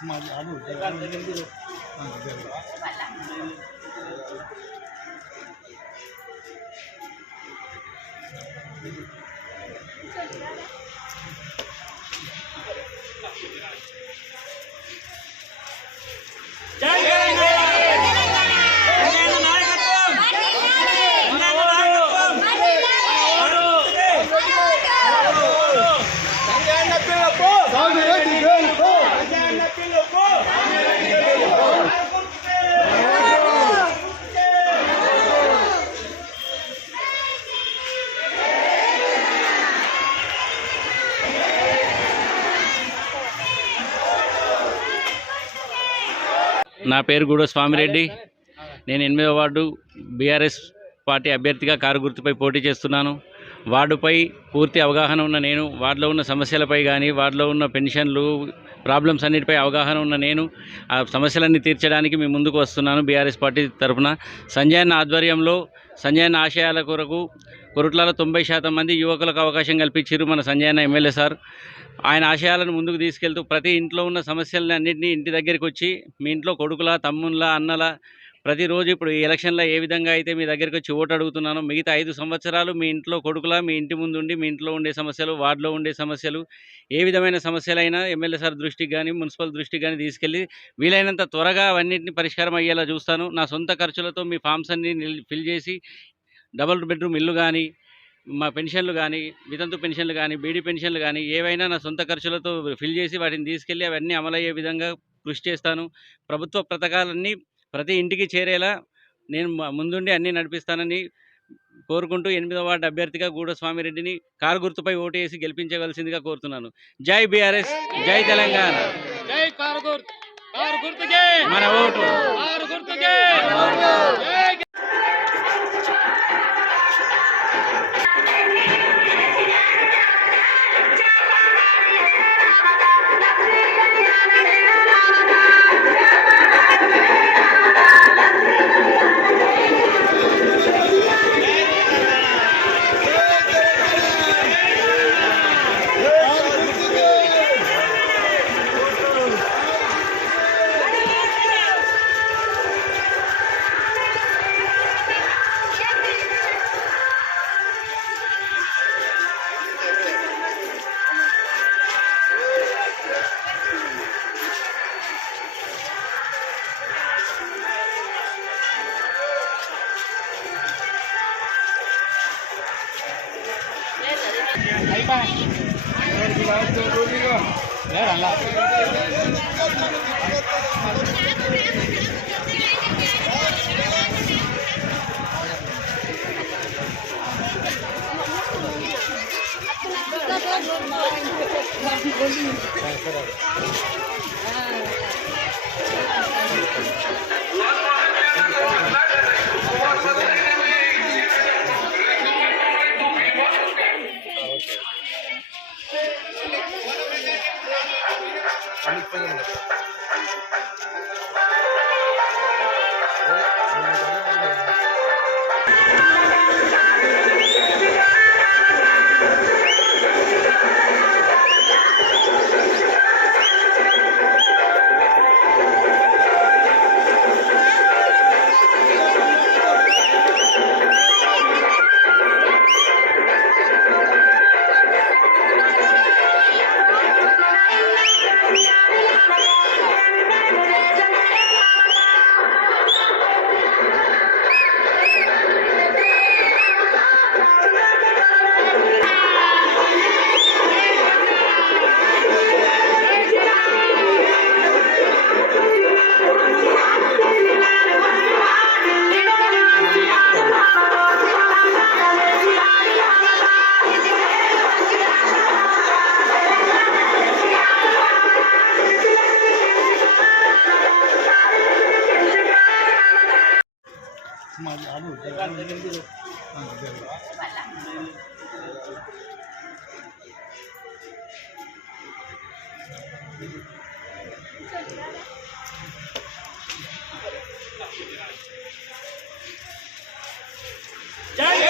నా పేరు గూడ స్వామిరెడ్డి. నేను 8వ వార్డు బీఆర్ఎస్ పార్టీ అభ్యర్థిగా కారు గుర్తుపై పోటీ చేస్తున్నాను. వార్డుపై పూర్తి అవగాహన ఉన్న నేను, వార్డులో ఉన్న సమస్యలపై కానీ, వార్డులో ఉన్న పెన్షన్లు ప్రాబ్లమ్స్ అన్నిటిపై అవగాహన ఉన్న నేను ఆ సమస్యలన్నీ తీర్చడానికి మీ ముందుకు వస్తున్నాను. బీఆర్ఎస్ పార్టీ తరఫున సంజయ్ అన్న ఆధ్వర్యంలో సంజయ్ అన్న ఆశయాల కొరకు కొరుట్లలో 90% మంది యువకులకు అవకాశం కల్పించారు మన సంజయ్ అన్న ఎమ్మెల్యే సార్. ఆయన ఆశయాలను ముందుకు తీసుకెళ్తూ ప్రతి ఇంట్లో ఉన్న సమస్యలని అన్నింటినీ ఇంటి దగ్గరికి వచ్చి మీ ఇంట్లో కొడుకుల, తమ్ముళ్ళ, అన్నల ప్రతిరోజు ఇప్పుడు ఈ ఎలక్షన్లో ఏ విధంగా అయితే మీ దగ్గరికి వచ్చి ఓటు అడుగుతున్నానో మిగతా 5 సంవత్సరాలు మీ ఇంట్లో కొడుకుల, మీ ఇంటి ముందు ఉండి మీ ఇంట్లో ఉండే సమస్యలు, వార్డులో ఉండే సమస్యలు, ఏ విధమైన సమస్యలైనా ఎమ్మెల్యే సార్ దృష్టికి కానీ, మున్సిపల్ దృష్టికి కానీ తీసుకెళ్ళి వీలైనంత త్వరగా అవన్నింటినీ పరిష్కారం అయ్యేలా చూస్తాను. నా సొంత ఖర్చులతో మీ ఫామ్స్ అన్ని ఫిల్ చేసి డబుల్ బెడ్రూమ్ ఇల్లు కానీ, మా పెన్షన్లు కానీ, వితంతు పెన్షన్లు కానీ, బీడీ పెన్షన్లు కానీ ఏవైనా నా సొంత ఖర్చులతో ఫిల్ చేసి వాటిని తీసుకెళ్ళి అవన్నీ అమలయ్యే విధంగా కృషి చేస్తాను. ప్రభుత్వ పథకాలన్నీ ప్రతి ఇంటికి చేరేలా నేను ముందుండి అన్నీ నడిపిస్తానని కోరుకుంటూ 8వ వార్డు అభ్యర్థిగా గూడ స్వామిరెడ్డిని కారు గుర్తుపై ఓటు వేసి గెలిపించవలసిందిగా కోరుతున్నాను. జై బీఆర్ఎస్, జై తెలంగాణ, జై కారు గుర్తుకే మన ఓటు. జై